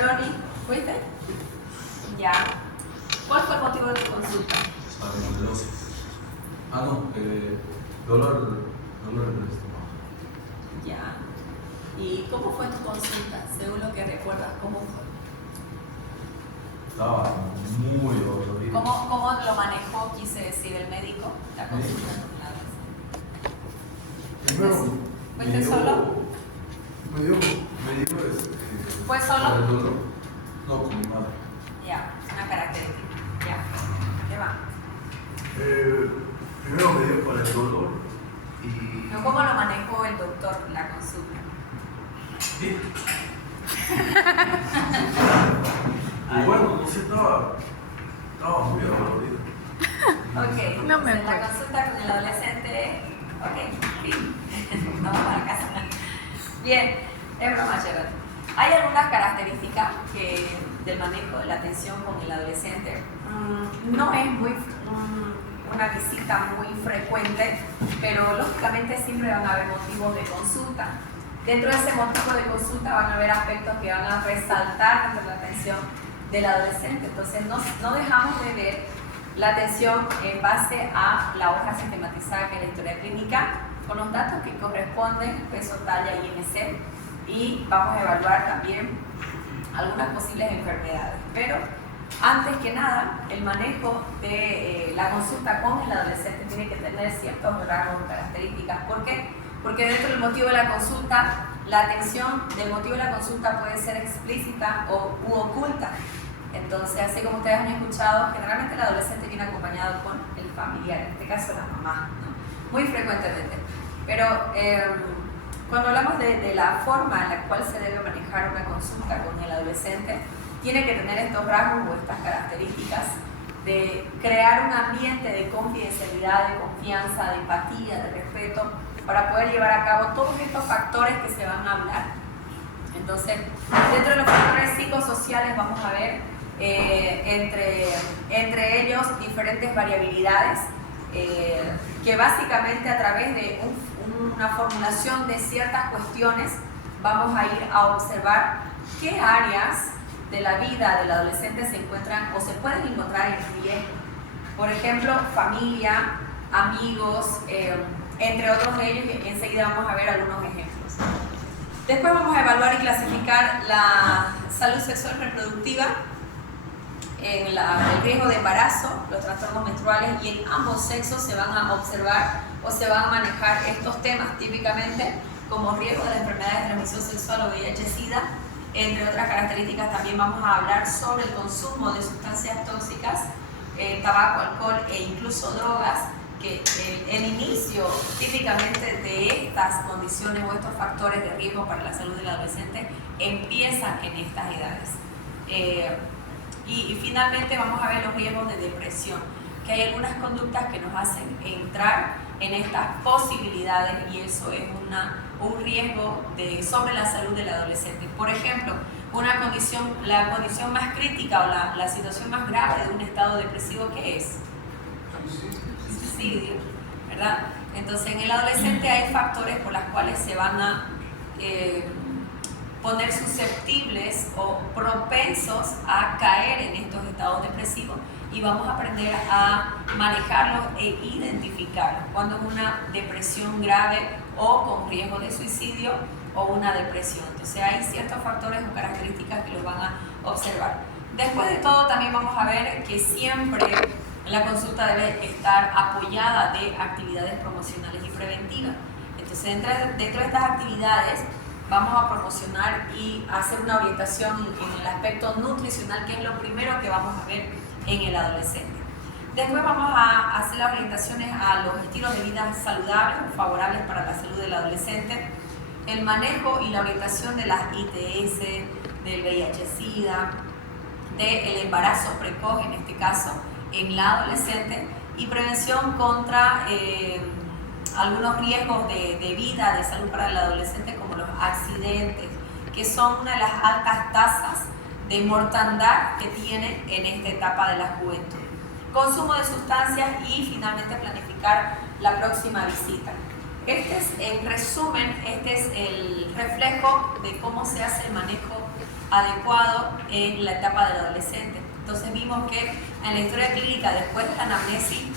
Ronnie, ¿fuiste? Ya. ¿Cuál fue el motivo de tu consulta? Salmonellosis. Dolor en el estómago. Ya. ¿Y cómo fue tu consulta? Según lo que recuerdas, ¿cómo fue? Estaba muy dolorido. ¿Cómo lo manejó, quise decir, el médico? La consulta. Primero, ¿Fuiste solo? Me dio ¿Fue solo? por el dolor. No, con mi madre. Ya, una característica. Ya. ¿Qué va? Primero me dio por el dolor y... ¿Pero cómo lo manejó el doctor la consulta? ¿Sí? Y bueno, no sé, estaba muy dolorido. Ok, No me entonces la acuerdo. consulta con el adolescente. Ok, fin. Vamos para casa. Bien, es broma, Gerard. Hay algunas características del manejo de la atención con el adolescente. No es una visita muy frecuente, pero lógicamente siempre van a haber motivos de consulta. Dentro de ese motivo de consulta van a haber aspectos que van a resaltar dentro de la atención del adolescente. Entonces no dejamos de ver la atención en base a la hoja sistematizada que es la historia clínica, con los datos que corresponden, peso, talla y IMC, y vamos a evaluar también algunas posibles enfermedades. Pero antes que nada, el manejo de la consulta con el adolescente tiene que tener ciertos rasgos o características. ¿Por qué? Porque dentro del motivo de la consulta, la atención del motivo de la consulta puede ser explícita u oculta. Entonces, así como ustedes han escuchado, generalmente el adolescente viene acompañado con el familiar, en este caso la mamá, ¿no? Muy frecuentemente. Pero cuando hablamos de la forma en la cual se debe manejar una consulta con el adolescente, tiene que tener estos rasgos o estas características de crear un ambiente de confidencialidad, de confianza, de empatía, de respeto, para poder llevar a cabo todos estos factores que se van a hablar. Entonces, dentro de los factores psicosociales vamos a ver entre ellos diferentes variabilidades que básicamente a través de una formulación de ciertas cuestiones vamos a ir a observar qué áreas de la vida del adolescente se encuentran o se pueden encontrar en riesgo. Por ejemplo, familia, amigos, entre otros de ellos, y enseguida vamos a ver algunos ejemplos. Después vamos a evaluar y clasificar la salud sexual reproductiva, el riesgo de embarazo, los trastornos menstruales, y en ambos sexos se van a observar o se van a manejar estos temas típicamente como riesgo de las enfermedades de transmisión sexual o VIH-Sida. Entre otras características también vamos a hablar sobre el consumo de sustancias tóxicas, tabaco, alcohol e incluso drogas, que el inicio típicamente de estas condiciones o estos factores de riesgo para la salud del adolescente empiezan en estas edades. Y finalmente vamos a ver los riesgos de depresión, que hay algunas conductas que nos hacen entrar en estas posibilidades y eso es un riesgo sobre la salud del adolescente. Por ejemplo, la condición más crítica o la situación más grave de un estado depresivo, ¿qué es? Suicidio, ¿verdad? Entonces en el adolescente hay factores por los cuales se van a poner susceptibles o propensos a caer en estos estados depresivos y vamos a aprender a manejarlos e identificarlos cuando es una depresión grave o con riesgo de suicidio o una depresión. Entonces hay ciertos factores o características que los van a observar. Después de todo también vamos a ver que siempre la consulta debe estar apoyada de actividades promocionales y preventivas. Entonces dentro de estas actividades vamos a promocionar y hacer una orientación en el aspecto nutricional, que es lo primero que vamos a ver en el adolescente. Después vamos a hacer las orientaciones a los estilos de vida saludables o favorables para la salud del adolescente, el manejo y la orientación de las ITS, del VIH-Sida, del embarazo precoz en este caso en la adolescente y prevención contra algunos riesgos de vida, de salud para el adolescente como los accidentes, que son una de las altas tasas de mortandad que tiene en esta etapa de la juventud. Consumo de sustancias y finalmente planificar la próxima visita. En resumen, este es el reflejo de cómo se hace el manejo adecuado en la etapa del adolescente. Entonces vimos que en la historia clínica, después de la anamnesis,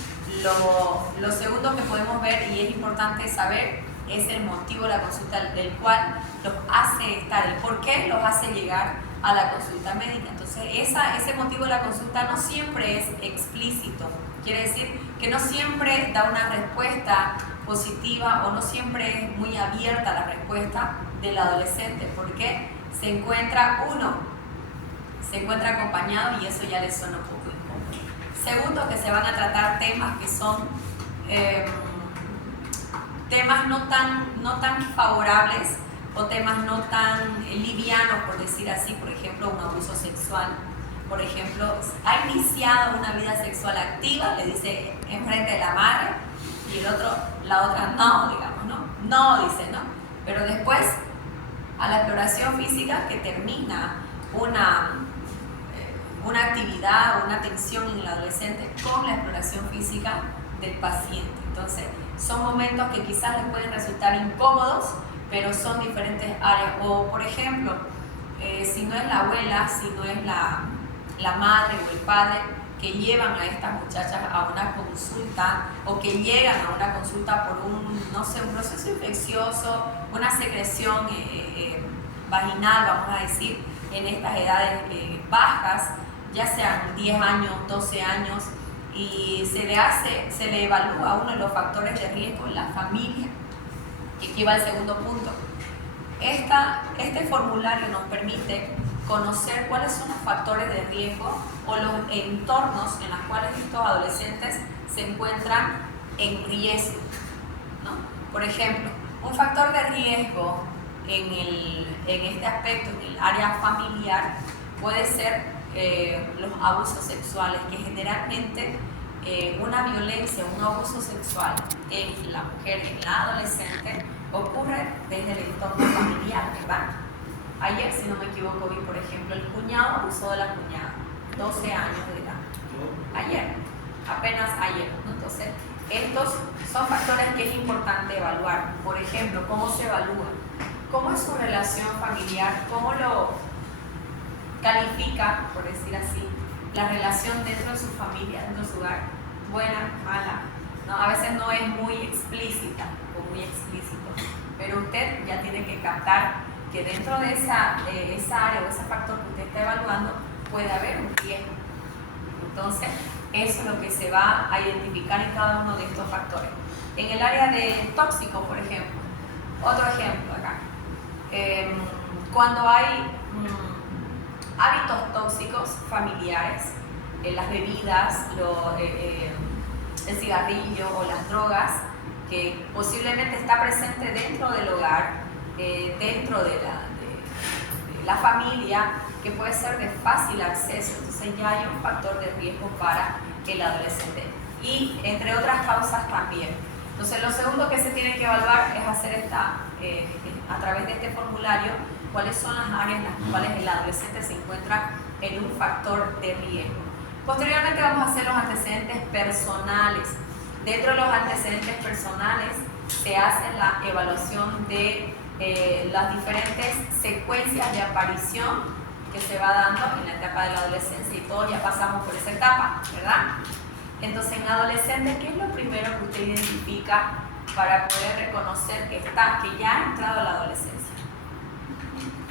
lo segundo que podemos ver, y es importante saber, es el motivo de la consulta, del cual los hace estar, el por qué los hace llegar a la consulta médica. Entonces ese motivo de la consulta no siempre es explícito, quiere decir que no siempre da una respuesta positiva o no siempre es muy abierta la respuesta del adolescente, porque se encuentra acompañado y eso ya le suena un poco incómodo. Segundo, que se van a tratar temas que son temas no tan favorables o temas no tan livianos, por decir así. Por ejemplo, un abuso sexual. Por ejemplo, ha iniciado una vida sexual activa, le dice enfrente de la madre, y la otra no, digamos, ¿no? No, dice, ¿no? Pero después, a la exploración física, que termina una actividad o una atención en el adolescente con la exploración física del paciente. Entonces, son momentos que quizás les pueden resultar incómodos, pero son diferentes áreas. O, por ejemplo, si no es la abuela, si no es la madre o el padre que llevan a estas muchachas a una consulta o que llegan a una consulta por un proceso infeccioso, una secreción vaginal, vamos a decir, en estas edades bajas, ya sean 10 años, 12 años, y se le evalúa uno de los factores de riesgo en la familia, que aquí va el segundo punto. Este formulario nos permite conocer cuáles son los factores de riesgo o los entornos en los cuales estos adolescentes se encuentran en riesgo, ¿no? Por ejemplo, un factor de riesgo en este aspecto, en el área familiar, puede ser los abusos sexuales, que generalmente una violencia, un abuso sexual en la mujer, en la adolescente, ocurre desde el entorno familiar, ¿verdad? Ayer, si no me equivoco, vi, por ejemplo, el cuñado abusó de la cuñada, 12 años de edad. Ayer, apenas ayer, ¿no? Entonces, estos son factores que es importante evaluar. Por ejemplo, ¿cómo se evalúa? ¿Cómo es su relación familiar? ¿Cómo lo califica, por decir así, la relación dentro de su familia, dentro de su hogar? Buena, mala, ¿no? A veces no es muy explícita o muy explícito, pero usted ya tiene que captar que dentro de esa área o ese factor que usted está evaluando puede haber un riesgo. Entonces, eso es lo que se va a identificar en cada uno de estos factores. En el área de tóxico, por ejemplo, otro ejemplo acá. Cuando hay hábitos tóxicos familiares, las bebidas, el cigarrillo o las drogas, que posiblemente está presente dentro del hogar, dentro de la familia, que puede ser de fácil acceso. Entonces ya hay un factor de riesgo para el adolescente, y entre otras causas también. Entonces lo segundo que se tiene que evaluar es hacer a través de este formulario, cuáles son las áreas en las cuales el adolescente se encuentra en un factor de riesgo. Posteriormente vamos a hacer los antecedentes personales. Dentro de los antecedentes personales se hace la evaluación de las diferentes secuencias de aparición que se va dando en la etapa de la adolescencia, y todos ya pasamos por esa etapa, ¿verdad? Entonces, en adolescente, ¿qué es lo primero que usted identifica para poder reconocer que ya ha entrado a la adolescencia?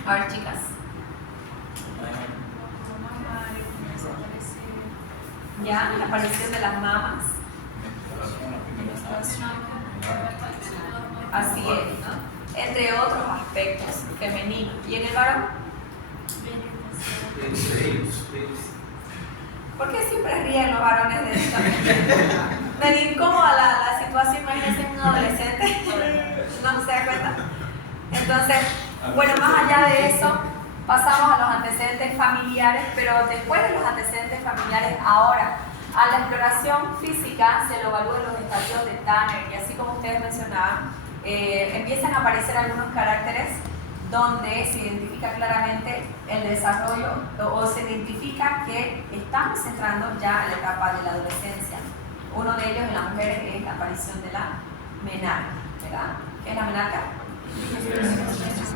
A ver, chicas. Ya, la aparición de las mamas. Así es, ¿no? Entre otros aspectos femeninos. ¿Y en el varón? ¿Por qué siempre ríen los varones de esto? Medio incómoda la situación, imagínense un adolescente. ¿No se da cuenta? Entonces, bueno, más allá de eso, pasamos a los antecedentes familiares, pero después de los antecedentes familiares, ahora, a la exploración física se lo evalúan los estadios de Tanner, y así como ustedes mencionaban, empiezan a aparecer algunos caracteres donde se identifica claramente el desarrollo o se identifica que estamos entrando ya en la etapa de la adolescencia. Uno de ellos en las mujeres es la aparición de la menarca, ¿verdad? ¿Qué es la menarca?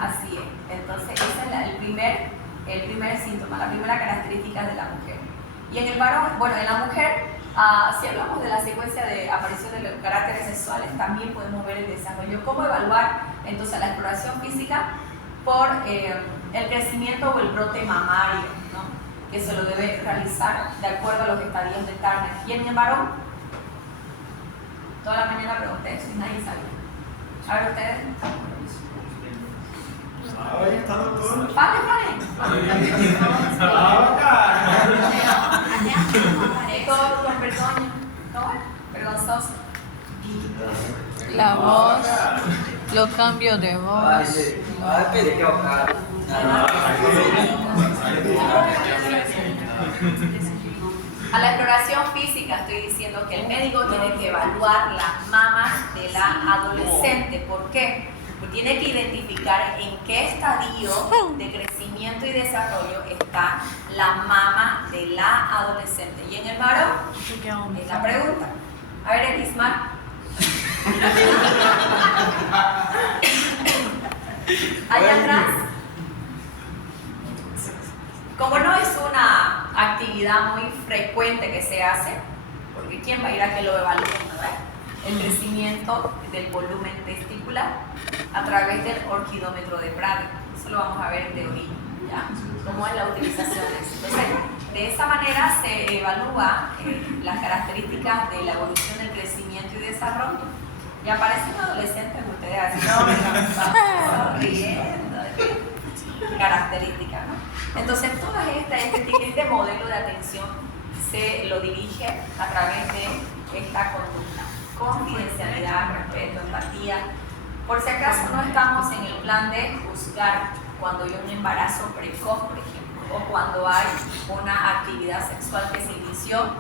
Así es. Entonces, ese es el primer el primer síntoma, la primera característica de la mujer. Y en el varón, bueno, en la mujer, si hablamos de la secuencia de aparición de los caracteres sexuales, también podemos ver el desarrollo. ¿Cómo evaluar entonces la exploración física? Por el crecimiento o el brote mamario, ¿no? Que se lo debe realizar de acuerdo a los estadios de Turner. Y en el varón, toda la mañana pregunté eso y nadie sabía. A ver ustedes. Ahí está, doctor. Vale. Con perdón, ¿cómo es? Vergonzoso. La voz, los cambios de voz. A la exploración física estoy diciendo que el médico tiene que evaluar las mamas de la adolescente. ¿Por qué? Porque tiene que identificar en qué estadio de crecimiento y desarrollo está la mama de la adolescente. Y en el varón, es la pregunta. A ver, Elismar. Allá atrás. Como no es una actividad muy frecuente que se hace, porque ¿quién va a ir a que lo evalúen, ¿verdad? El crecimiento del volumen testicular a través del orquidómetro de Prader. Eso lo vamos a ver en teoría, ¿ya? ¿Cómo es la utilización de eso? Entonces, de esa manera se evalúa las características de la evolución del crecimiento y desarrollo. Y aparecen adolescentes, ustedes así, no, riendo, características, ¿no? Entonces, todo este modelo de atención se lo dirige a través de esta conducta. Confidencialidad, respeto, empatía. Por si acaso no estamos en el plan de juzgar cuando hay un embarazo precoz, por ejemplo, o cuando hay una actividad sexual que se inició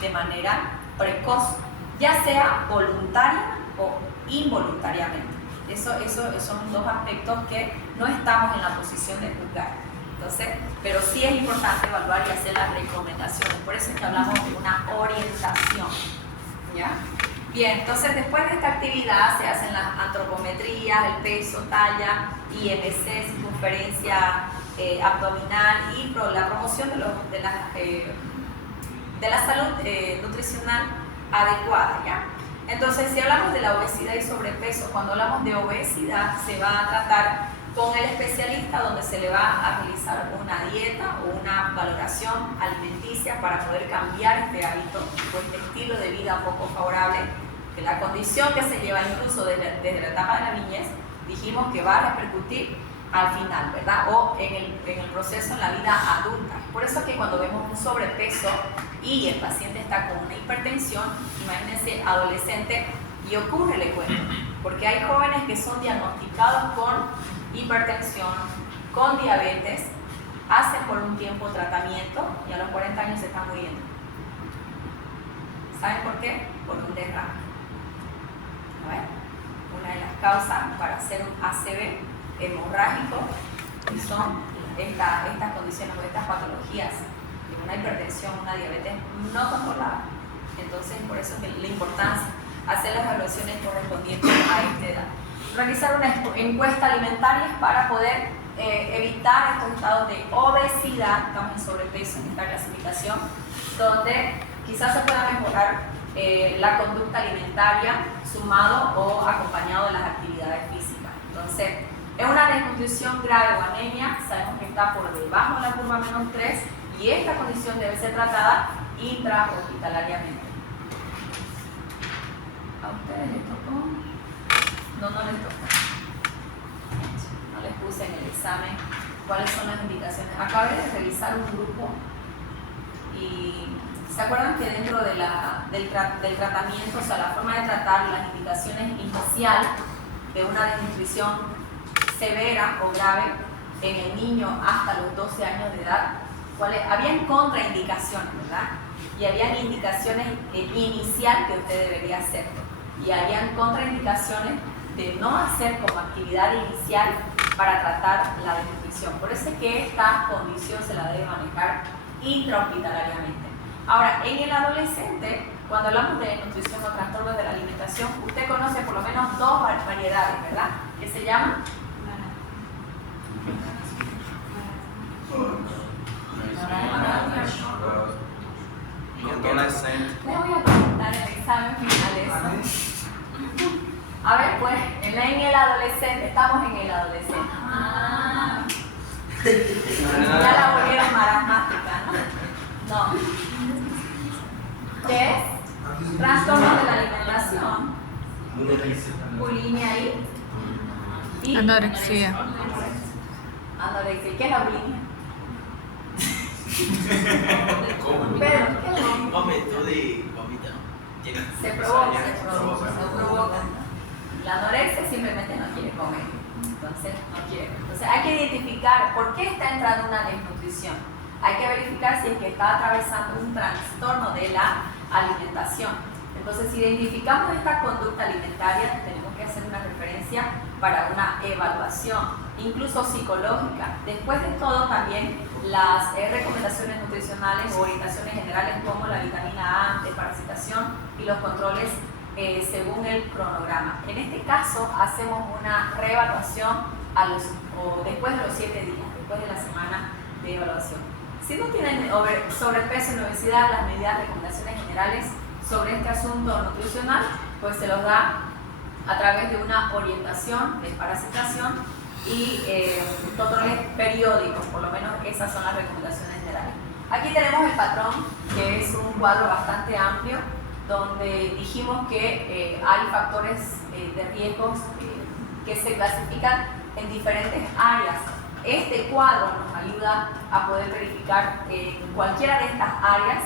de manera precoz, ya sea voluntaria o involuntariamente. Esos son dos aspectos que no estamos en la posición de juzgar. Entonces, pero sí es importante evaluar y hacer las recomendaciones. Por eso es que hablamos de una orientación, ¿ya? Bien, entonces después de esta actividad se hacen las antropometrías, el peso, talla, IMC, circunferencia abdominal y la promoción de la salud nutricional adecuada, ¿ya? Entonces, si hablamos de la obesidad y sobrepeso, cuando hablamos de obesidad se va a tratar con el especialista donde se le va a realizar una dieta o una valoración alimenticia para poder cambiar este hábito o este estilo de vida poco favorable, que la condición que se lleva incluso desde la etapa de la niñez, dijimos que va a repercutir al final, ¿verdad? O en el proceso en la vida adulta. Por eso es que cuando vemos un sobrepeso y el paciente está con una hipertensión, imagínense adolescente, y ocurre, le cuento, porque hay jóvenes que son diagnosticados con hipertensión, con diabetes, hacen por un tiempo tratamiento y a los 40 años se están muriendo. ¿Saben por qué? Por un derrame. A ver, una de las causas para hacer un ACV hemorrágico son estas condiciones o estas patologías, una hipertensión, una diabetes no controlada. Entonces, por eso es la importancia hacer las evaluaciones correspondientes a esta edad. Realizar una encuesta alimentaria para poder evitar estos estados de obesidad, estamos en sobrepeso en esta clasificación, donde quizás se pueda mejorar la conducta alimentaria sumado o acompañado de las actividades físicas. Entonces, es una desnutrición grave o anemia, sabemos que está por debajo de la curva -3 y esta condición debe ser tratada intrahospitalariamente. ¿A ustedes les tocó? No les tocó. No les puse en el examen cuáles son las indicaciones. Acabé de revisar un grupo y ¿se acuerdan que dentro de del tratamiento, o sea, la forma de tratar las indicaciones inicial de una desnutrición severa o grave en el niño hasta los 12 años de edad, habían contraindicaciones, ¿verdad? Y habían indicaciones inicial que usted debería hacer. Y habían contraindicaciones de no hacer como actividad inicial para tratar la desnutrición. Por eso es que esta condición se la debe manejar intrahospitalariamente. Ahora, en el adolescente, cuando hablamos de nutrición o trastornos de la alimentación, usted conoce por lo menos dos variedades, ¿verdad? Que se llaman Adolescente. Les voy a preguntar el examen final de eso. A ver, pues, en el adolescente, estamos en el adolescente. Ya la volvieron marasmática, ¿no? No. ¿Qué es? Trastorno de la alimentación, bulimia y Anorexia. anorexia. ¿Qué es la bulimia? Come. Pero, ¿qué es lo Vómito de vómito. se provoca. La anorexia simplemente no quiere comer. Entonces, no quiere. Entonces, hay que identificar por qué está entrando una desnutrición. Hay que verificar si es que está atravesando un trastorno de la alimentación. Entonces, si identificamos esta conducta alimentaria, tenemos que hacer una referencia para una evaluación, incluso psicológica. Después de todo, también las recomendaciones nutricionales o orientaciones generales como la vitamina A, desparasitación y los controles según el cronograma. En este caso, hacemos una reevaluación después de los 7 días, después de la semana de evaluación. Si no tienen sobrepeso y obesidad, las medidas, recomendaciones generales sobre este asunto nutricional, pues se los da a través de una orientación, desparasitación y controles periódicos, por lo menos esas son las recomendaciones generales. Aquí tenemos el patrón, que es un cuadro bastante amplio, donde dijimos que hay factores de riesgos que se clasifican en diferentes áreas. Este cuadro nos ayuda a poder verificar en cualquiera de estas áreas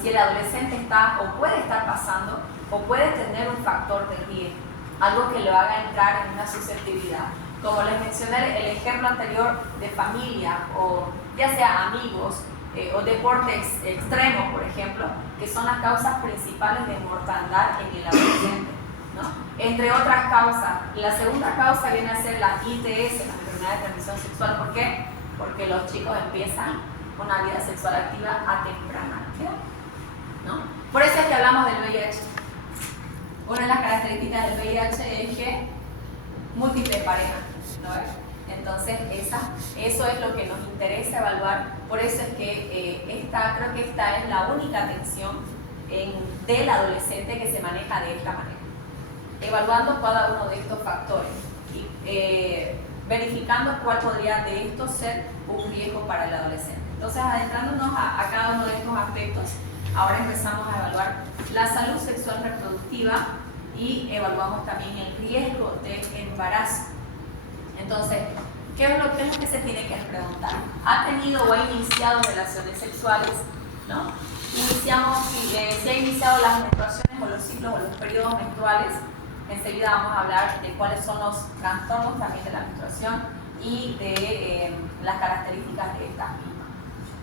si el adolescente está o puede estar pasando o puede tener un factor de riesgo, algo que lo haga entrar en una susceptibilidad. Como les mencioné el ejemplo anterior de familia o ya sea amigos o deportes extremos, por ejemplo, que son las causas principales de mortandad en el adolescente, ¿no? Entre otras causas. La segunda causa viene a ser la ITS, la enfermedad de transmisión sexual. ¿Por qué? Porque los chicos empiezan una vida sexual activa a temprana edad, ¿no? Por eso es que hablamos del VIH. Una de las características del VIH es que múltiples parejas, ¿no? Entonces, eso es lo que nos interesa evaluar. Por eso es que creo que esta es la única atención del adolescente que se maneja de esta manera. Evaluando cada uno de estos factores y verificando cuál podría de estos ser un riesgo para el adolescente. Entonces, adentrándonos a cada uno de estos aspectos, ahora empezamos a evaluar la salud sexual reproductiva y evaluamos también el riesgo de embarazo. Entonces, ¿qué es lo que se tiene que preguntar? ¿Ha tenido o ha iniciado relaciones sexuales? ¿No? Si ha iniciado las menstruaciones o los ciclos o los periodos menstruales, enseguida vamos a hablar de cuáles son los trastornos también de la menstruación y de las características de estas mismas.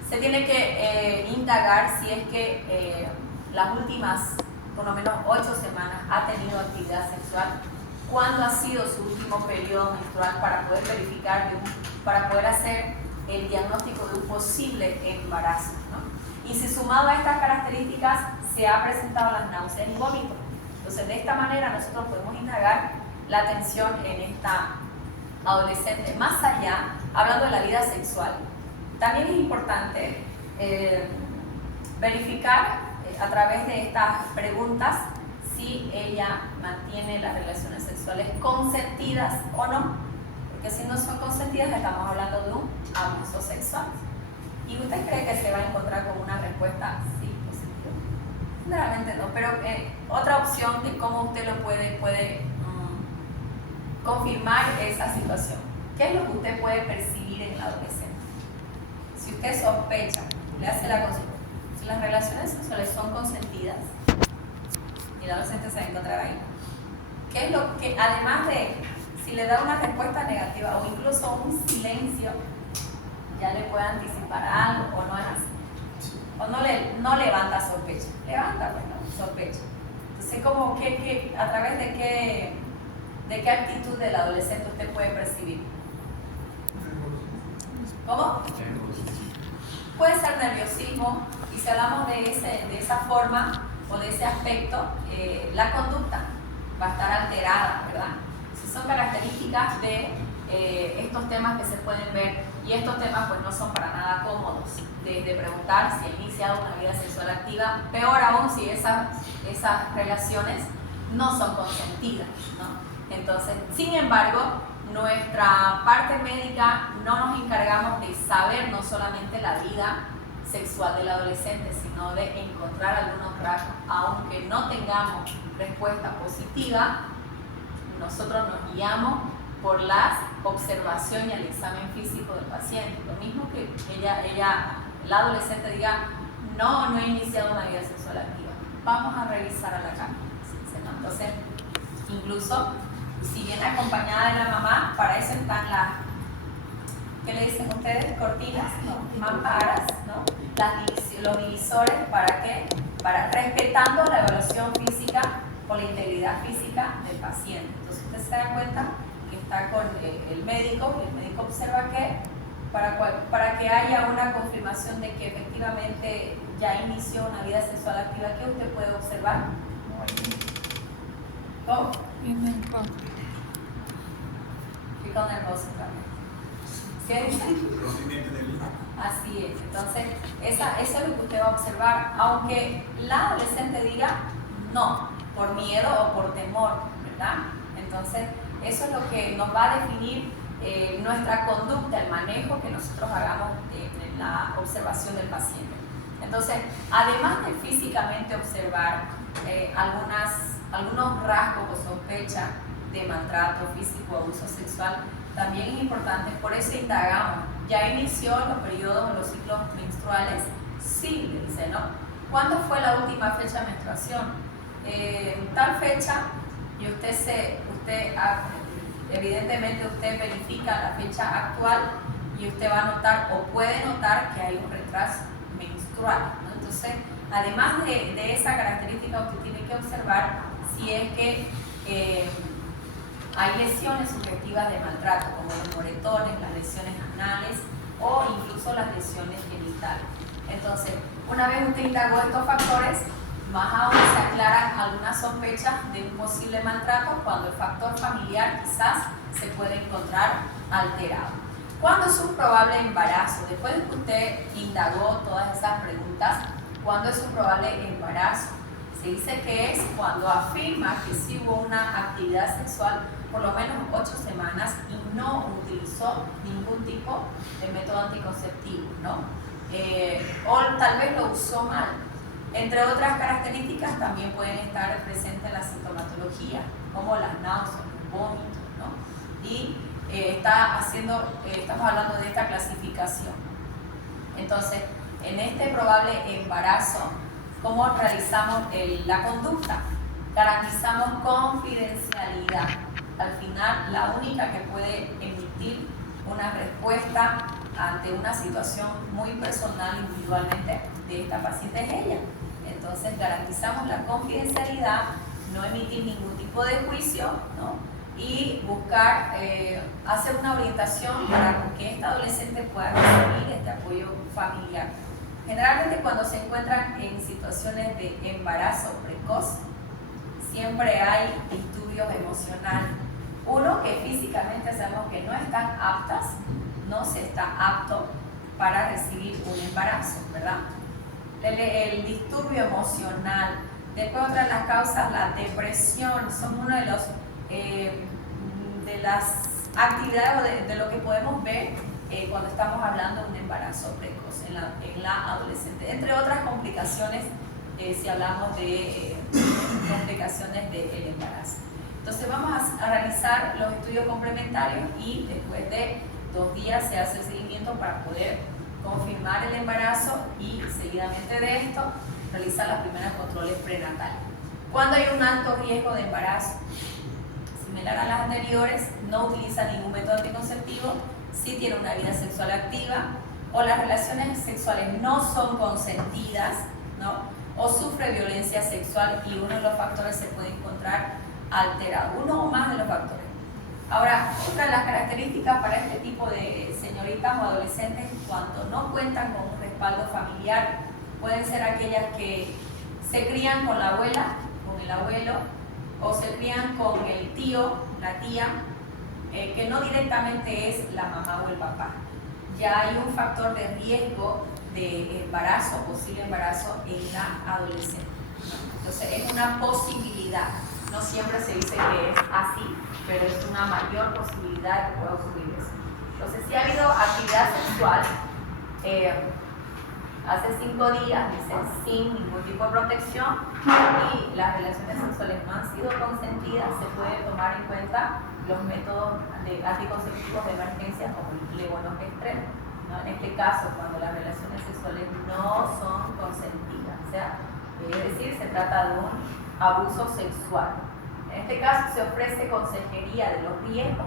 Se tiene que indagar si es que las últimas, por lo menos 8 semanas, ha tenido actividad sexual. ¿Cuándo ha sido su último periodo menstrual para poder verificar, para poder hacer el diagnóstico de un posible embarazo, ¿no? Y si sumado a estas características se ha presentado las náuseas y vómitos. Entonces, de esta manera nosotros podemos indagar la atención en esta adolescente. Más allá, hablando de la vida sexual, también es importante verificar a través de estas preguntas si ella mantiene las relaciones sexuales consentidas o no, porque si no son consentidas estamos hablando de un abuso sexual. ¿Y usted cree que se va a encontrar con una respuesta sí positiva? Generalmente no, pero otra opción de cómo usted lo puede confirmar esa situación. ¿Qué es lo que usted puede percibir en el adolescente? Si usted sospecha, le hace la consulta, si las relaciones sexuales son consentidas, el adolescente se va a encontrar ahí. ¿Qué es lo que, además de, si le da una respuesta negativa o incluso un silencio, ya le puede anticipar algo o no es así? O no levanta sospecha, levanta, bueno, sospecha. Entonces, como que a través de qué actitud del adolescente usted puede percibir. ¿Cómo? Puede ser nerviosismo, y si hablamos de esa forma o de ese aspecto, la conducta va a estar alterada, ¿verdad? Si son características de estos temas que se pueden ver Y estos temas pues no son para nada cómodos, desde preguntar si ha iniciado una vida sexual activa, peor aún si esas relaciones no son consentidas, ¿no? Entonces, sin embargo, nuestra parte médica no nos encargamos de saber no solamente la vida sexual del adolescente, sino de encontrar algunos rasgos. Aunque no tengamos respuesta positiva, nosotros nos guiamos por la observación y el examen físico del paciente. Lo mismo que la adolescente diga, no he iniciado una vida sexual activa, vamos a revisar a la cama. Entonces, incluso si viene acompañada de la mamá, para eso están las, ¿qué le dicen ustedes? Cortinas, ¿no? Mamparas, ¿no? Los divisores, ¿para qué? Para respetando la evaluación física o la integridad física del paciente. Entonces usted se da cuenta que está con el médico y el médico observa que para que haya una confirmación de que efectivamente ya inició una vida sexual activa, ¿qué usted puede observar? Oh. Fico nervoso también. ¿Qué dice? Así es. Entonces, eso es lo que usted va a observar, aunque la adolescente diga no, por miedo o por temor, ¿verdad? Entonces, eso es lo que nos va a definir nuestra conducta, el manejo que nosotros hagamos en la observación del paciente. Entonces, además de físicamente observar algunos rasgos o sospechas de maltrato físico o abuso sexual, también es importante, por eso indagamos. ¿Ya inició los periodos o los ciclos menstruales? Sí, dice, ¿no? ¿Cuándo fue la última fecha de menstruación? Tal fecha, y evidentemente usted verifica la fecha actual y usted va a notar o puede notar que hay un retraso menstrual, ¿no? Entonces, además de esa característica, usted tiene que observar si es que hay lesiones subjetivas de maltrato, como los moretones, las lesiones anales o incluso las lesiones genitales. Entonces, una vez usted indagó estos factores, más aún se aclaran algunas sospechas de un posible maltrato cuando el factor familiar quizás se puede encontrar alterado. ¿Cuándo es un probable embarazo? Después de que usted indagó todas esas preguntas, ¿cuándo es un probable embarazo? Se dice que es cuando afirma que sí hubo una actividad sexual por lo menos 8 semanas y no utilizó ningún tipo de método anticonceptivo, ¿no? O tal vez lo usó mal. Entre otras características también pueden estar presentes la sintomatología, como las náuseas, los vómitos, ¿no? Y estamos hablando de esta clasificación. Entonces, en este probable embarazo, ¿cómo realizamos la conducta? Garantizamos confidencialidad. Al final, la única que puede emitir una respuesta ante una situación muy personal individualmente de esta paciente es ella. Entonces, garantizamos la confidencialidad, no emitir ningún tipo de juicio, ¿no? Y buscar hacer una orientación para que esta adolescente pueda recibir este apoyo familiar. Generalmente cuando se encuentran en situaciones de embarazo precoz, siempre hay disturbios emocionales. Uno, que físicamente sabemos que no están aptas, no se está apto para recibir un embarazo, ¿verdad? El disturbio emocional. Después, otra de las causas, la depresión, son una de las actividades de lo que podemos ver cuando estamos hablando de un embarazo precoz en la adolescente. Entre otras complicaciones, si hablamos de complicaciones del embarazo. Entonces vamos a realizar los estudios complementarios y después de 2 días se hace el seguimiento para poder confirmar el embarazo y seguidamente de esto realizar los primeros controles prenatales. Cuando hay un alto riesgo de embarazo, similar a las anteriores, no utiliza ningún método anticonceptivo, sí tiene una vida sexual activa o las relaciones sexuales no son consentidas, ¿no? O sufre violencia sexual y uno de los factores se puede encontrar alterado, uno o más de los factores. Ahora, otra de las características para este tipo de señoritas o adolescentes cuando no cuentan con un respaldo familiar pueden ser aquellas que se crían con la abuela, con el abuelo, o se crían con el tío, la tía, que no directamente es la mamá o el papá. ya hay un factor de riesgo de embarazo, posible embarazo en la adolescente. Entonces es una posibilidad, no siempre se dice que es así, pero es una mayor posibilidad de que pueda ocurrir eso. Entonces si ha habido actividad sexual, hace 5 días, dicen, sin ningún tipo de protección y las relaciones sexuales no han sido consentidas, se puede tomar en cuenta los métodos anticonceptivos de emergencia como el levonorgestrel, ¿no? En este caso, cuando las relaciones sexuales no son consentidas, o sea, es decir, se trata de un abuso sexual. En este caso se ofrece consejería de los riesgos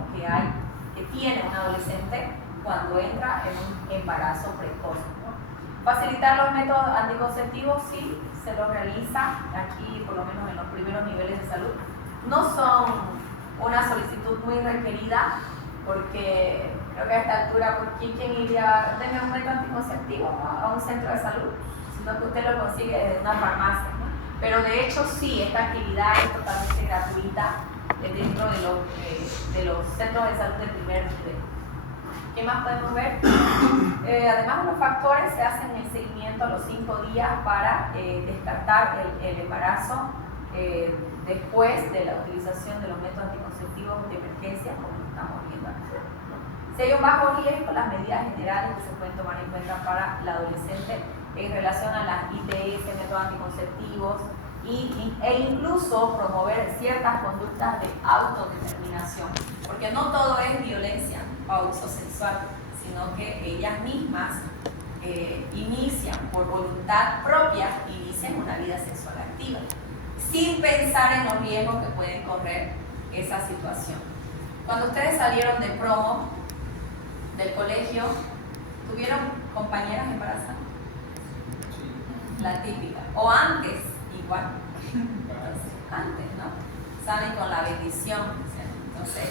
que tiene un adolescente cuando entra en un embarazo precoz, ¿no? Facilitar los métodos anticonceptivos, sí, se los realiza aquí, por lo menos en los primeros niveles de salud. No son una solicitud muy requerida, porque creo que a esta altura, ¿quién iría? Deme un método anticonceptivo a un centro de salud, sino que usted lo consigue desde una farmacia, ¿no? Pero de hecho sí, esta actividad es totalmente gratuita dentro de los centros de salud de primer nivel. ¿Qué más podemos ver? Además de los factores, se hacen el seguimiento a los 5 días para descartar el embarazo después de la utilización de los métodos anticonceptivos de emergencia, como estamos viendo aquí. Si hay un bajo riesgo, las medidas generales que se pueden tomar en cuenta para la adolescente en relación a las ITS, métodos anticonceptivos e incluso promover ciertas conductas de autodeterminación, porque no todo es violencia o abuso sexual, sino que ellas mismas inician por voluntad propia, inician una vida sexual activa, sin pensar en los riesgos que pueden correr esa situación. Cuando ustedes salieron de promo del colegio, ¿tuvieron compañeras embarazadas? La típica. O antes, igual. Antes, ¿no? Salen con la bendición. Entonces,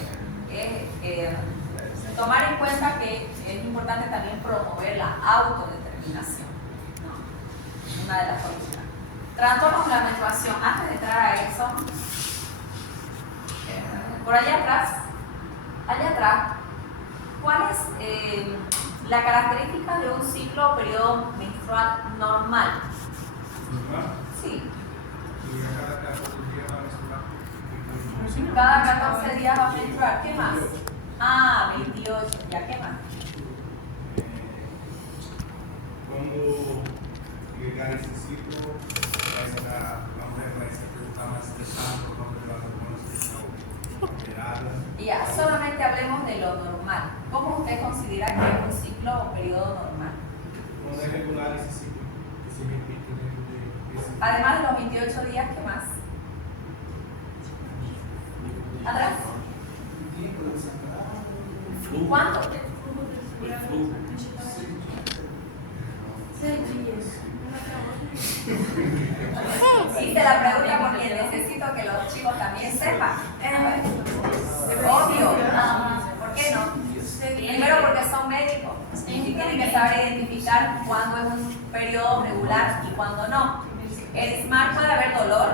tomar en cuenta que es importante también promover la autodeterminación, ¿no? Una de las políticas. Trastornos de la menstruación. Antes de entrar a eso, por allá atrás, ¿cuál es la característica de un ciclo o periodo menstrual normal? ¿Normal? Sí. Y cada 14 días va a menstruar. Cada 14 días va a menstruar. ¿Qué más? Ah, 28. ¿Ya qué más? Cuando llegar ese ciclo, la mujer va a estar más estresada por no de las hormonas que están alteradas. Ya, solamente hablemos de lo normal. ¿Cómo usted considera que es un ciclo o periodo normal? Cuando es regular ese ciclo, que se repite dentro de ese. Además de los 28 días, ¿qué más? ¿Atrás? ¿Cuánto? Hice la pregunta porque necesito que los chicos también sepan. Obvio. ¿Por qué no? Primero porque son médicos y tienen que saber identificar cuándo es un periodo regular y cuándo no. ¿El SMART puede haber dolor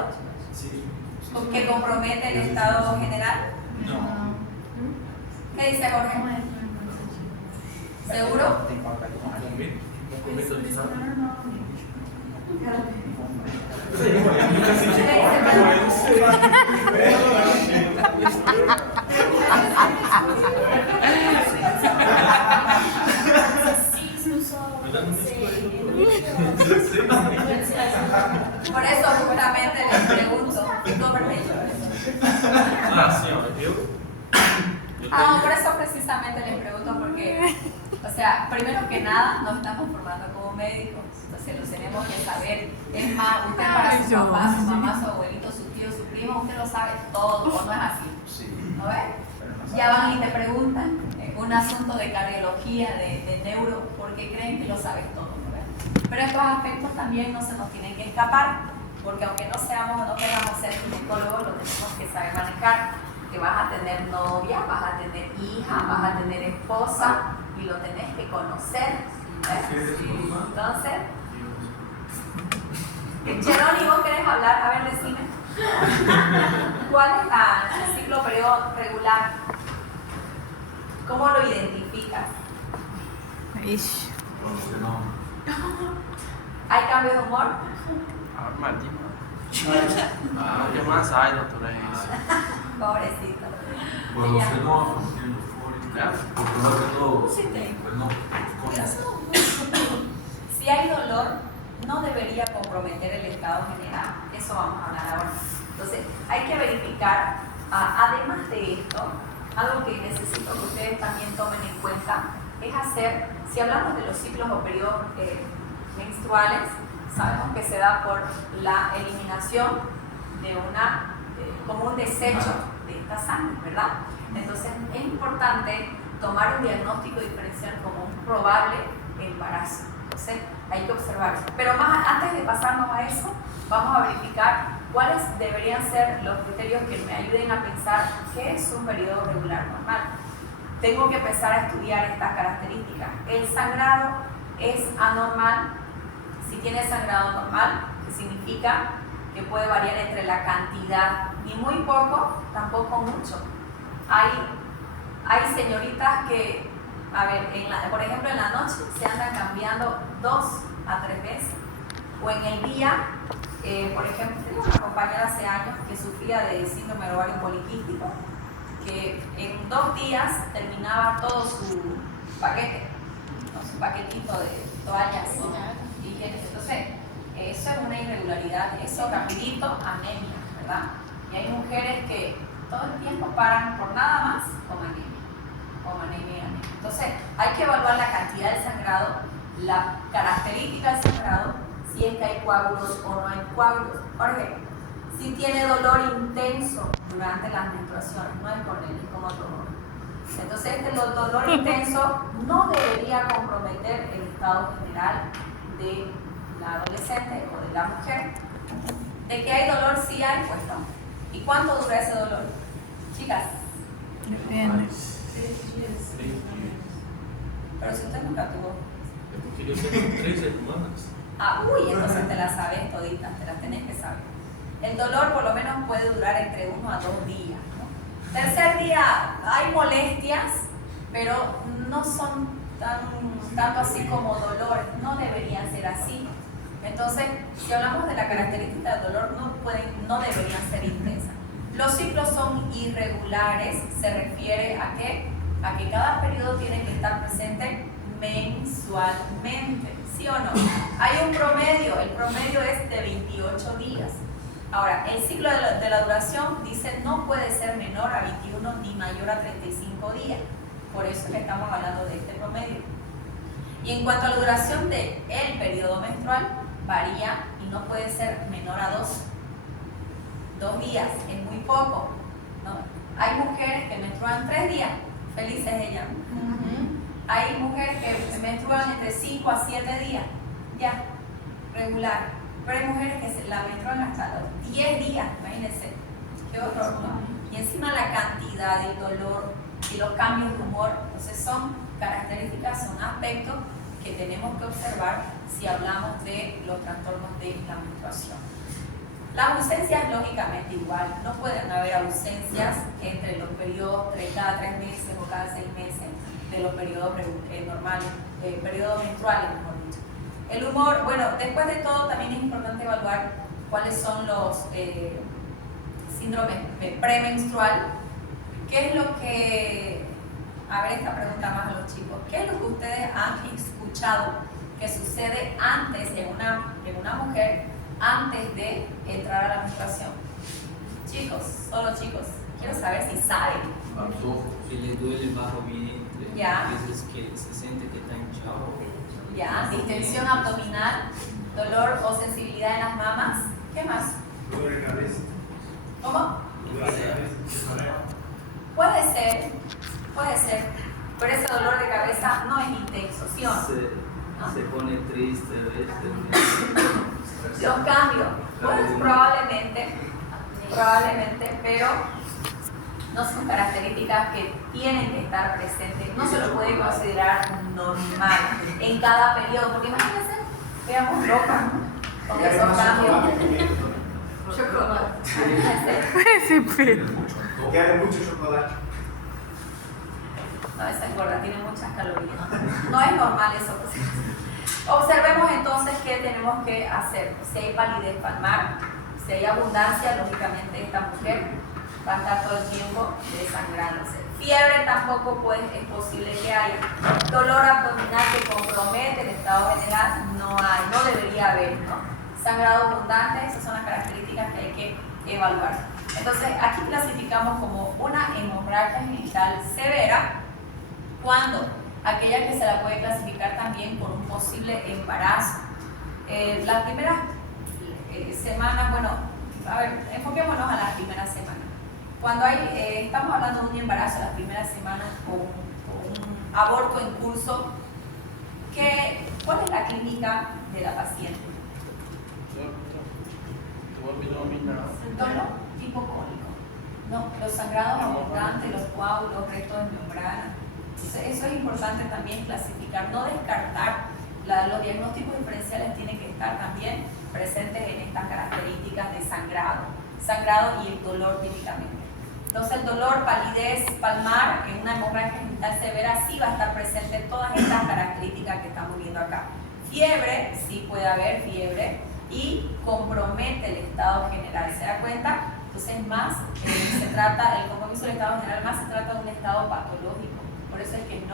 que compromete el estado general? No. ¿Qué dice Jorge? ¿Seguro? Por eso justamente les pregunto. Por eso precisamente les pregunto porque, o sea, primero que nada nos estamos formando como médicos, entonces lo tenemos que saber. Es más, usted para su papá, su mamá, su abuelito, su tío, su primo, usted lo sabe todo, ¿o no es así? ¿No ves? Ya van y te preguntan un asunto de cardiología, de neuro, porque creen que lo sabes todo, ¿no ves? Pero estos aspectos también no se nos tienen que escapar, porque aunque no seamos o no queramos ser ginecólogos, lo tenemos que saber manejar. Que vas a tener novia, vas a tener hija, vas a tener esposa y lo tenés que conocer. Entonces, Cheroni, ¿vos querés hablar? A ver, decime. ¿Cuál es el ciclo periodo regular? ¿Cómo lo identificas? Ish. Cuando se enoja. ¿Hay cambios de humor? Martín. ¿Qué más hay, doctora? Pobrecito. Cuando Ya. se enoja, cuando tiene euforia. Porque más que todo, Sí, te- pues no, con Si hay dolor, no debería comprometer el estado general. Eso vamos a hablar ahora. Entonces, hay que verificar, además de esto, algo que necesito que ustedes también tomen en cuenta, es hacer, si hablamos de los ciclos o periodos menstruales, sabemos que se da por la eliminación de como un desecho de esta sangre, ¿verdad? Entonces, es importante tomar un diagnóstico diferencial como un probable embarazo. Entonces, hay que observar eso. Pero antes de pasarnos a eso, vamos a verificar cuáles deberían ser los criterios que me ayuden a pensar qué es un periodo regular normal. Tengo que empezar a estudiar estas características. El sangrado es anormal. Si tiene sangrado normal, que significa que puede variar entre la cantidad, ni muy poco, tampoco mucho. Hay señoritas que, a ver, por ejemplo, en la noche se andan cambiando 2 a 3 veces. O en el día, por ejemplo, tengo una compañera hace años que sufría de síndrome del ovario poliquístico, que en 2 días terminaba todo su paquete, ¿no? Su paquetito de toallas higiénicas. Entonces, eso es una irregularidad, eso rapidito, anemia, ¿verdad? Y hay mujeres que todo el tiempo paran por nada más con anemia y anemia. Entonces, hay que evaluar la cantidad de sangrado, la característica del sangrado, si es que hay coágulos o no hay coágulos. Por ejemplo, si tiene dolor intenso durante las menstruaciones, no es con él, es como otro dolor. Entonces, este dolor intenso no debería comprometer el estado general de la adolescente o de la mujer. De que hay dolor, sí hay, pues no. ¿Y cuánto dura ese dolor? Chicas. Depende. Pero si usted nunca tuvo. Porque yo tengo 3 hermanas. Entonces te las sabes toditas, te las tenés que saber. El dolor por lo menos puede durar entre 1 a 2 días, ¿no? Tercer día hay molestias, pero no son tanto así como dolores, no deberían ser así. Entonces, si hablamos de la característica del dolor, no deberían ser intensas. Los ciclos son irregulares, se refiere a qué? A que cada periodo tiene que estar presente mensualmente, ¿sí o no? Hay un promedio, el promedio es de 28 días. Ahora, el ciclo de la duración dice no puede ser menor a 21 ni mayor a 35 días. Por eso es que estamos hablando de este promedio. Y en cuanto a la duración del periodo menstrual, varía y no puede ser menor a 2 días, es muy poco, ¿no? Hay mujeres que menstruan 3 días, felices ellas. Hay mujeres que menstruan entre 5 a 7 días, ya, regular. Pero hay mujeres que la menstruan hasta los 10 días, imagínense, qué horror, ¿no? Y encima la cantidad, el dolor y los cambios de humor, entonces son características, son aspectos que tenemos que observar si hablamos de los trastornos de la menstruación. Las ausencias, lógicamente, igual, no pueden haber ausencias entre los periodos cada 3 meses o cada 6 meses de los periodos normales, periodos menstruales, mejor dicho. El humor, bueno, después de todo también es importante evaluar cuáles son los síndromes premenstrual. ¿Qué es lo que, a ver esta pregunta más a los chicos, qué es lo que ustedes han escuchado que sucede antes en una mujer antes de entrar a la menstruación? Chicos, solo chicos, quiero saber si saben. Si le duele bajo vientre, Ya. veces que se siente que está hinchado. Ya, distensión abdominal, dolor o sensibilidad en las mamas. ¿Qué más? Dolor de cabeza. ¿Cómo? Dolor de cabeza. Puede ser, pero ese dolor de cabeza no es intenso, ¿sí o no? Se pone triste, Los cambios, pues probablemente, pero no son características que tienen que estar presentes, no se lo puede considerar normal en cada periodo, porque imagínense, veamos locas con esos cambios. Chocolate. Sí, pero. Que haga mucho chocolate. No, esa es gorda, tiene muchas calorías. No es normal eso. Observemos entonces qué tenemos que hacer. Si hay palidez palmar, si hay abundancia, lógicamente esta mujer va a estar todo el tiempo desangrándose. Fiebre tampoco es posible que haya. Dolor abdominal que compromete el estado general, no debería haber, ¿no? Sangrado abundante, esas son las características que hay que evaluar. Entonces, aquí clasificamos como una hemorragia genital severa, cuando aquella que se la puede clasificar también por un posible embarazo. Las primeras semanas, bueno, a ver, enfoquémonos a las primeras semanas. Cuando estamos hablando de un embarazo, las primeras semanas o un aborto en curso, ¿cuál es la clínica de la paciente? Dolor tipo cólico, no, los sangrados abundantes, los coágulos, restos de membrana. Eso es importante también clasificar, no descartar. Los diagnósticos diferenciales tienen que estar también presentes en estas características de sangrado y el dolor típicamente. Entonces el dolor, palidez palmar en una hemorragia genital severa sí va a estar presente en todas estas características que estamos viendo acá. Fiebre, sí puede haber fiebre y compromete el estado general. ¿Se da cuenta? Entonces el compromiso del estado general más se trata de un estado patológico. Por eso es que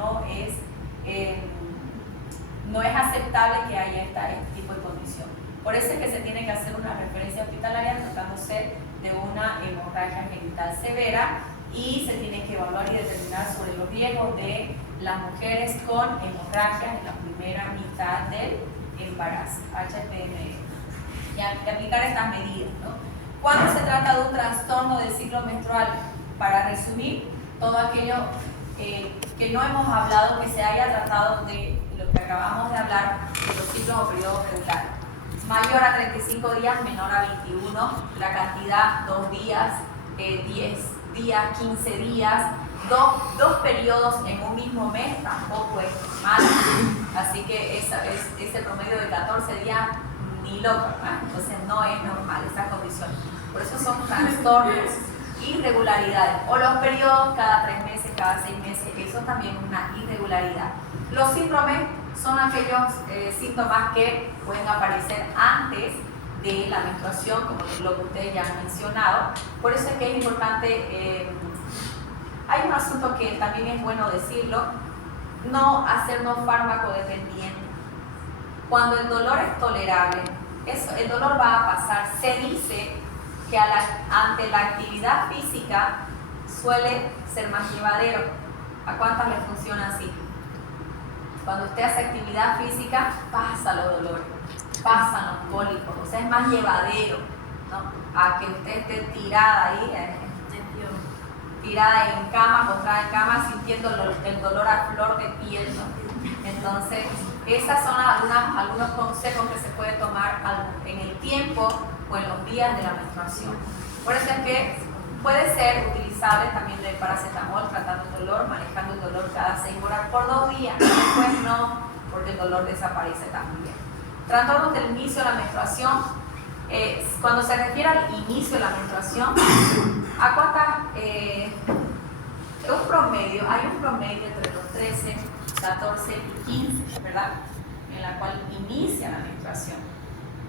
no es aceptable que haya este tipo de condición. Por eso es que se tiene que hacer una referencia hospitalaria tratándose de una hemorragia genital severa y se tiene que evaluar y determinar sobre los riesgos de las mujeres con hemorragias en la primera mitad del embarazo, HPM, y aplicar estas medidas, ¿no? Cuando se trata de un trastorno del ciclo menstrual, para resumir, todo aquello que no hemos hablado, que se haya tratado de lo que acabamos de hablar, de los ciclos o periodos regulares. Mayor a 35 días, menor a 21, la cantidad 2 días, 10 días, 15 días, dos periodos en un mismo mes tampoco es normal, así que ese promedio de 14 días ni loco, ¿verdad? Entonces no es normal esa condición. Por eso son trastornos, irregularidades, o los periodos cada 3 meses, cada 6 meses, eso también es una irregularidad. Los síndromes son aquellos síntomas que pueden aparecer antes de la menstruación, como lo que ustedes ya han mencionado. Por eso es que es importante, hay un asunto que también es bueno decirlo, no hacernos fármaco dependientes. Cuando el dolor es tolerable, el dolor va a pasar. Se dice que ante la actividad física suele ser más llevadero. ¿A cuántas les funciona así? Cuando usted hace actividad física, pasa los dolores, pasan los cólicos, o sea, es más llevadero, ¿no? A que usted esté tirada ahí, tirada en cama, postrada en cama, sintiendo el dolor a flor de piel, ¿no? Entonces, esas son algunos consejos que se puede tomar en el tiempo o en los días de la menstruación. Por eso es que puede ser utilizable también el paracetamol tratando el dolor, manejando el dolor cada 6 horas por 2 días. Después no, porque el dolor desaparece también. Trastornos del inicio de la menstruación. Cuando se refiere al inicio de la menstruación, ¿a cuántas? Hay un promedio entre los 13, 14 y 15, ¿verdad? En la cual inicia la menstruación.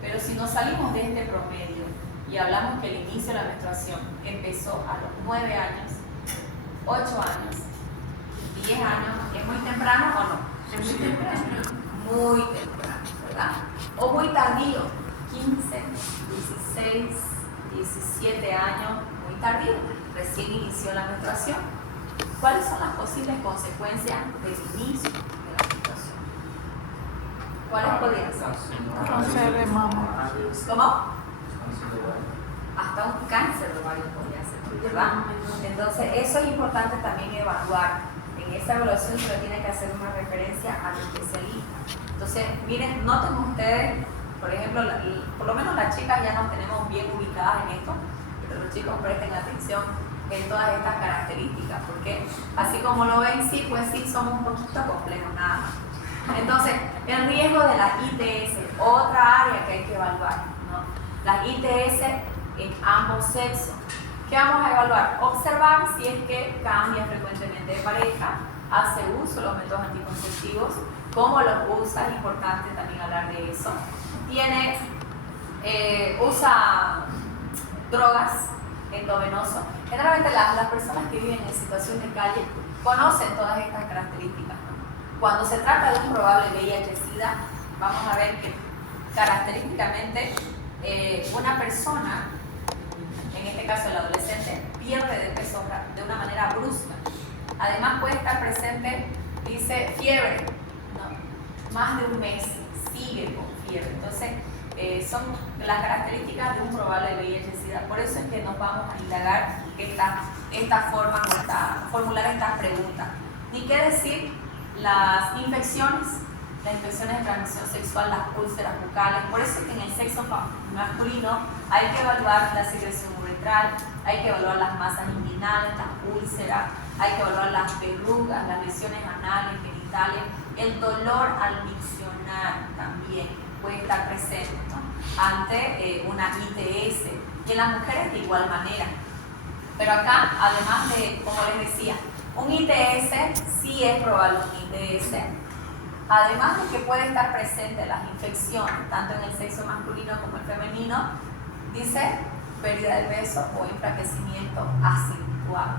Pero si nos salimos de este promedio y hablamos que el inicio de la menstruación empezó a los 9 años, 8 años, 10 años, ¿es muy temprano o no? Es muy temprano. Muy temprano, ¿verdad? O muy tardío, 15, 16, 17 años, muy tardío, recién inició la menstruación. ¿Cuáles son las posibles consecuencias del inicio de la menstruación? ¿Cuáles podrían ser? Cáncer de mama. ¿Cómo? Hasta un cáncer de ovario podría ser, ¿verdad? Entonces, eso es importante también evaluar. En esa evaluación se le tiene que hacer una referencia al especialista. Entonces, miren, noten ustedes, por ejemplo, por lo menos las chicas ya nos tenemos bien ubicadas en esto, pero los chicos presten atención en todas estas características, porque así como lo ven, sí, pues sí, somos un poquito complejos nada más. Entonces, el riesgo de la ITS, otra área que hay que evaluar, ¿no? Las ITS en ambos sexos. ¿Qué vamos a evaluar? Observar si es que cambia frecuentemente de pareja, hace uso de los métodos anticonceptivos, cómo los usa, es importante también hablar de eso. Usa drogas endovenoso. Generalmente las personas que viven en situación de calle conocen todas estas características, ¿no? Cuando se trata de un probable VIH-Sida, vamos a ver que característicamente una persona, en este caso el adolescente, pierde de peso de una manera brusca. Además puede estar presente, dice, fiebre, ¿no? Más de un mes, sigue con fiebre. Entonces, son las características de un probable VIH-Sida. Por eso es que nos vamos a indagar esta forma, formular estas preguntas. Ni qué decir las infecciones de transmisión sexual, las úlceras bucales. Por eso es que en el sexo masculino hay que evaluar la secreción uretral, hay que evaluar las masas inguinales, las úlceras, hay que evaluar las verrugas, las lesiones anales, genitales, el dolor al miccionar también puede estar presente, ¿no? Ante una ITS, y en las mujeres de igual manera. Pero acá, además de, como les decía, un ITS sí es probable un ITS, además de que puede estar presente las infecciones, tanto en el sexo masculino como el femenino, dice pérdida de peso o enflaquecimiento acentuado,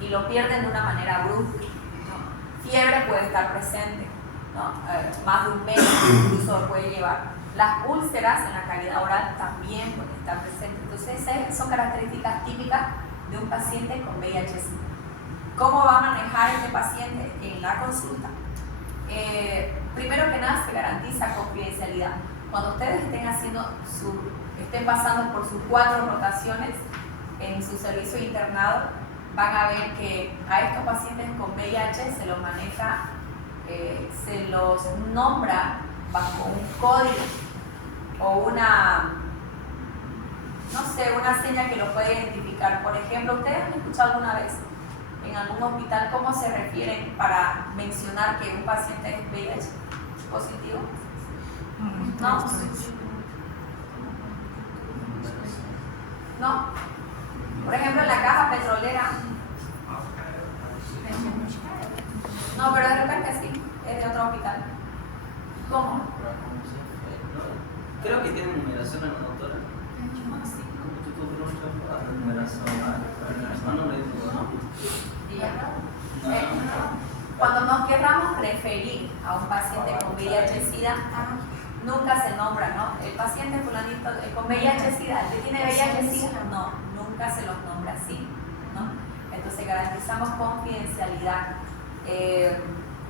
y lo pierden de una manera brusca, ¿no? Fiebre puede estar presente, ¿no? Más de un mes incluso puede llevar. Las úlceras en la cavidad oral también pueden estar presentes. Entonces esas son características típicas de un paciente con VIH-Sida. ¿Cómo va a manejar este paciente en la consulta? Primero que nada se garantiza confidencialidad. Cuando ustedes estén pasando por sus 4 rotaciones en su servicio internado, van a ver que a estos pacientes con VIH se los maneja, se los nombra bajo un código o una seña que los puede identificar. Por ejemplo, ¿ustedes han escuchado alguna vez en algún hospital cómo se refieren para mencionar que un paciente es VIH positivo? ¿No? ¿No? Por ejemplo, en la caja petrolera. No, pero de repente sí, es de otro hospital. ¿Cómo? Creo que tiene numeración en la doctora. Como tú tuvieron la numeración, no le digo, ¿no? Cuando nos querramos referir a un paciente con VIH-Sida, nunca se nombra, ¿no? El paciente fulanito con VIH-Sida, ¿el que tiene VIH-Sida? No, nunca se los nombra así, ¿no? Entonces garantizamos confidencialidad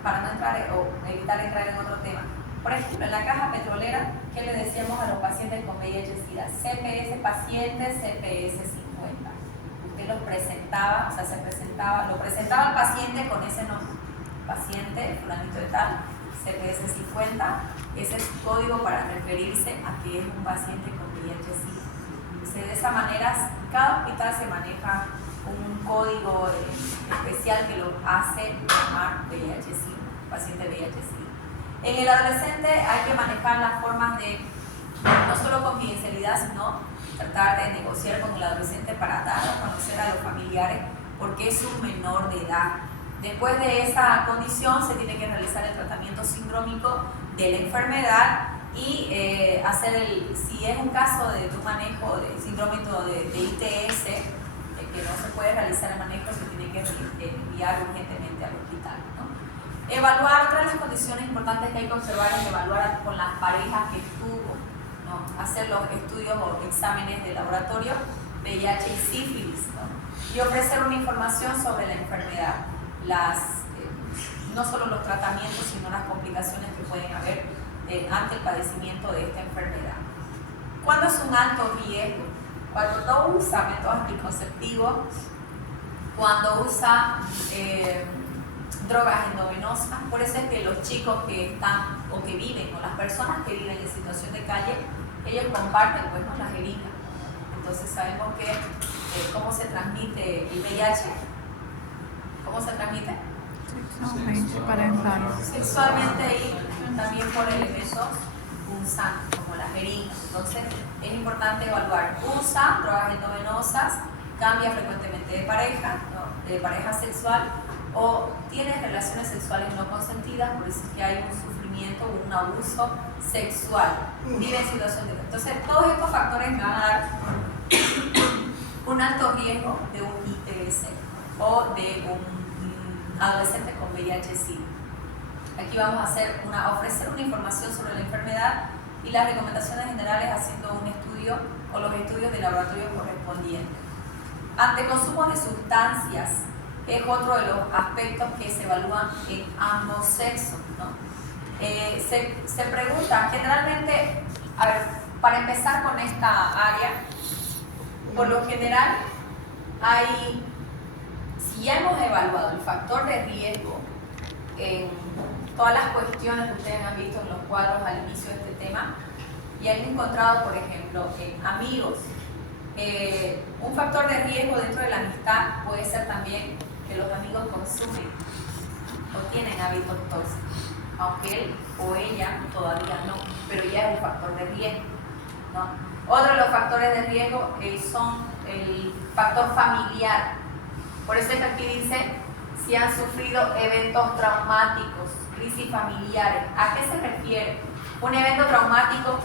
para no entrar o evitar entrar en otro tema. Por ejemplo, en la caja petrolera, ¿qué le decíamos a los pacientes con VIH-Sida? CPS paciente, CPS 50. Usted los presentaba, o sea, lo presentaba al paciente con ese nombre. Paciente, fulanito de tal, CPS 50, ese es su código para referirse a que es un paciente con VIH-Sida. Entonces, de esa manera, cada hospital se maneja un código especial que lo hace llamar VIH-Sida, paciente VIH-Sida. En el adolescente hay que manejar las formas de no solo confidencialidad, sino tratar de negociar con el adolescente para dar a conocer a los familiares porque es un menor de edad. Después de esa condición se tiene que realizar el tratamiento sindrómico de la enfermedad y si es un caso de un manejo de síndrome de ITS, que no se puede realizar el manejo, se tiene que enviar urgentemente al hospital, ¿no? Evaluar, otra de las condiciones importantes que hay que observar es evaluar con las parejas que estuvo, ¿no? Hacer los estudios o exámenes de laboratorio, VIH y sífilis, ¿no? Y ofrecer una información sobre la enfermedad, no solo los tratamientos, sino las complicaciones que pueden haber ante el padecimiento de esta enfermedad. ¿Cuándo es un alto riesgo? Cuando no usa métodos anticonceptivos, cuando usa drogas endovenosas. Por eso es que los chicos que están o que viven, o las personas que viven en situación de calle, ellos comparten, pues, ¿no?, la jeringa. Entonces sabemos que cómo se transmite el VIH. ¿Cómo se transmite? Sexualmente, parental. Sexualmente y también por elementos punzantes, como la jeringa. Entonces es importante evaluar. Usa drogas endovenosas, cambia frecuentemente de pareja, ¿no?, de pareja sexual, o tiene relaciones sexuales no consentidas, por eso es que hay un sufrimiento o un abuso sexual, vive en situación de... Entonces, todos estos factores me van a dar un alto riesgo de un ITS o de un adolescente con VIH-Sida. Aquí vamos a ofrecer una información sobre la enfermedad y las recomendaciones generales haciendo un estudio o los estudios de laboratorio correspondientes. Ante consumo de sustancias es otro de los aspectos que se evalúan en ambos sexos, ¿no? Se pregunta generalmente, a ver, para empezar con esta área, por lo general si ya hemos evaluado el factor de riesgo en todas las cuestiones que ustedes han visto en los cuadros al inicio de este tema, y han encontrado, por ejemplo, en amigos, un factor de riesgo dentro de la amistad puede ser también que los amigos consumen o tienen hábitos tóxicos, aunque él o ella todavía no, pero ya es un factor de riesgo, ¿no? Otro de los factores de riesgo son el factor familiar. Por eso es que aquí dice si han sufrido eventos traumáticos, crisis familiares. ¿A qué se refiere? Un evento traumático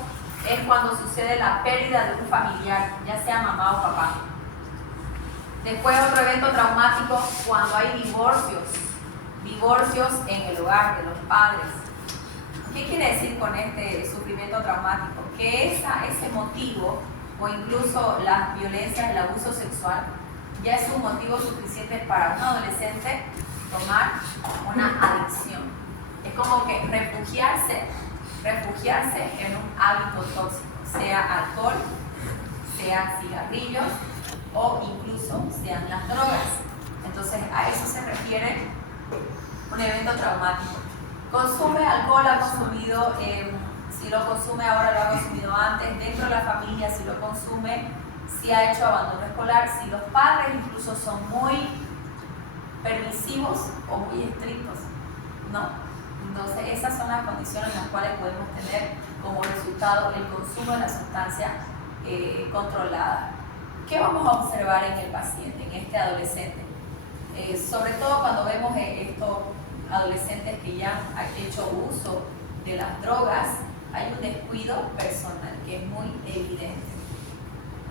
es cuando sucede la pérdida de un familiar, ya sea mamá o papá. Después otro evento traumático cuando hay divorcios en el hogar de los padres. ¿Qué quiere decir con este sufrimiento traumático? Que ese motivo o incluso la violencia, el abuso sexual, ya es un motivo suficiente para un adolescente tomar una adicción. Es como que refugiarse en un hábito tóxico, sea alcohol, sea cigarrillos o incluso sean las drogas. Entonces a eso se refiere un evento traumático. Consume alcohol, ha consumido, si lo consume ahora lo ha consumido antes, dentro de la familia si lo consume, si ha hecho abandono escolar, si los padres incluso son muy permisivos o muy estrictos, ¿no? Entonces esas son las condiciones en las cuales podemos tener como resultado el consumo de la sustancia controlada. ¿Qué vamos a observar en el paciente, en este adolescente? Sobre todo cuando vemos estos adolescentes que ya han hecho uso de las drogas, hay un descuido personal que es muy evidente.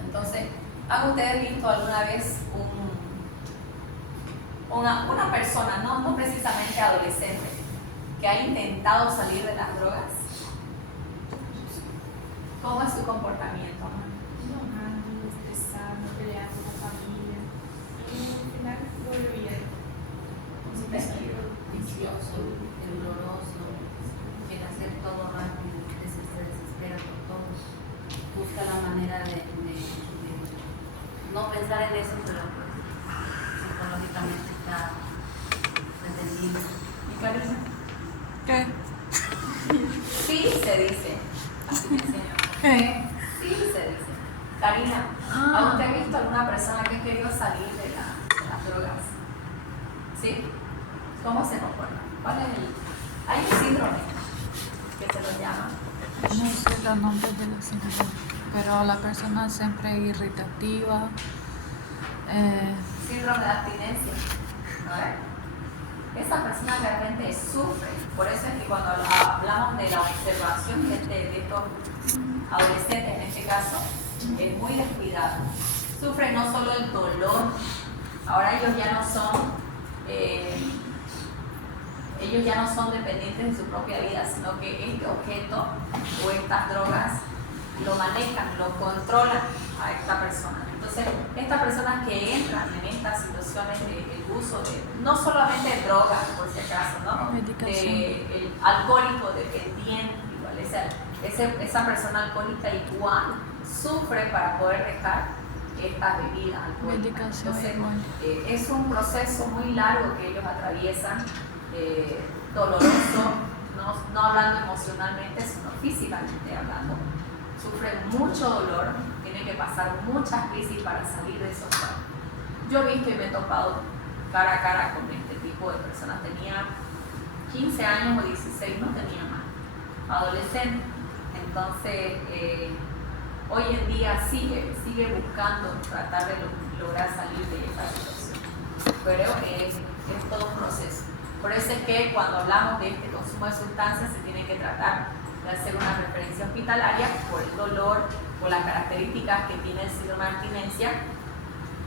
Entonces, ¿han ustedes visto alguna vez una persona, no precisamente adolescente, que ha intentado salir de las drogas? ¿Cómo es su comportamiento? Enojado, estresado, peleado con la familia. Y al final volvía. Vicioso, tembloroso, quiere hacer todo rápido, se desespera por todo, busca la manera de no pensar en eso, pero psicológicamente está detenido. ¿Y Karina? ¿Qué? Sí se dice. Así me enseñó. ¿Qué? Sí se dice. Karina, ¿ha usted visto alguna persona que ha querido salir de las drogas? ¿Sí? ¿Cómo se comporta? ¿Cuál es hay un síndrome que se lo llama? No sé los nombres de los síntomas, pero la persona siempre irritativa. Síndrome de abstinencia. A ver. Esa persona realmente sufre. Por eso es que cuando hablamos de la observación de estos adolescentes, en este caso, es muy descuidado. Sufre no solo el dolor, ahora ellos ya no son dependientes de su propia vida, sino que este objeto o estas drogas lo manejan, lo controlan a esta persona. Entonces, estas personas que entran en estas situaciones de uso de, no solamente drogas, por si acaso, ¿no? El alcohólico dependiente, igual, esa persona alcohólica igual sufre para poder dejar estas bebidas alcohólicas. Entonces, es un proceso muy largo que ellos atraviesan, doloroso, no hablando emocionalmente, sino físicamente hablando. Sufren mucho dolor, tienen que pasar muchas crisis para salir de esos casos. Yo he visto y me he topado cara a cara con este tipo de personas. Tenía 15 años o 16, no tenía más, adolescente. Entonces, hoy en día sigue buscando tratar de lograr salir de esta situación. Pero es todo un proceso. Por eso es que cuando hablamos de este consumo de sustancias se tiene que tratar de hacer una referencia hospitalaria por el dolor, por las características que tiene el síndrome de abstinencia,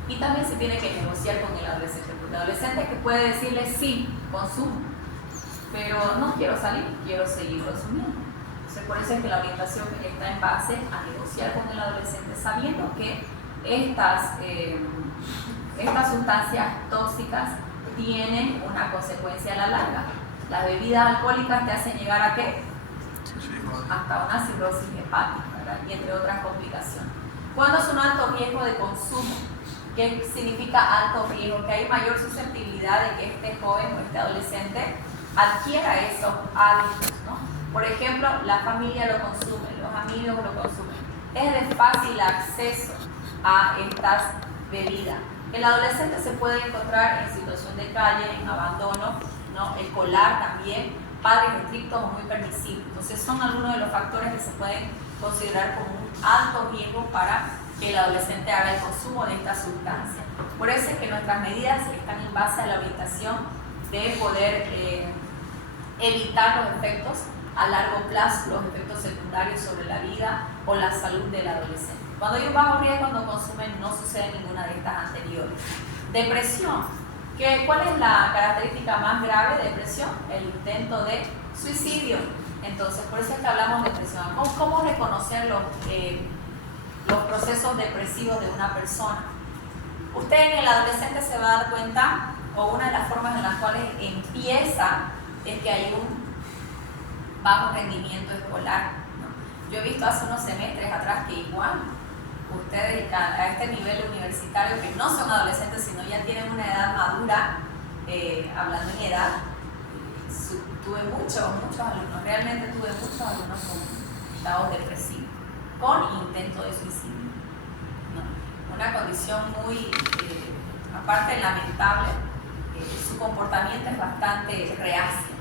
y también se tiene que negociar con el adolescente, porque el adolescente que puede decirle sí, consumo, pero no quiero salir, quiero seguir consumiendo. Entonces, por eso es que la orientación está en base a negociar con el adolescente, sabiendo que estas sustancias tóxicas tienen una consecuencia a la larga. Las bebidas alcohólicas te hacen llegar a ¿qué? Hasta una cirrosis hepática, ¿verdad? Y entre otras complicaciones. ¿Cuándo es un alto riesgo de consumo? ¿Qué significa alto riesgo? Que hay mayor susceptibilidad de que este joven o este adolescente adquiera esos hábitos, ¿no? Por ejemplo, la familia lo consume, los amigos lo consumen. Es de fácil acceso a estas bebidas. El adolescente se puede encontrar en situación de calle, en abandono, ¿no? Escolar también, padres estrictos o muy permisivos. Entonces son algunos de los factores que se pueden considerar como un alto riesgo para que el adolescente haga el consumo de esta sustancia. Por eso es que nuestras medidas están en base a la orientación de poder evitar los efectos a largo plazo, los efectos secundarios sobre la vida o la salud del adolescente. Cuando hay un bajo riesgo no consumen, no sucede ninguna de estas anteriores. Depresión. ¿Cuál es la característica más grave de depresión? El intento de suicidio. Entonces, por eso es que hablamos de depresión. ¿Cómo reconocer los procesos depresivos de una persona? Usted en el adolescente se va a dar cuenta, o una de las formas en las cuales empieza es que hay un bajo rendimiento escolar, ¿no? Yo he visto hace unos semestres atrás que igual ustedes a este nivel universitario, que no son adolescentes sino ya tienen una edad madura, hablando en edad, tuve muchos alumnos, realmente tuve muchos alumnos con estados depresivos, con intento de suicidio, ¿no? Una condición muy, aparte de lamentable, su comportamiento es bastante reacio,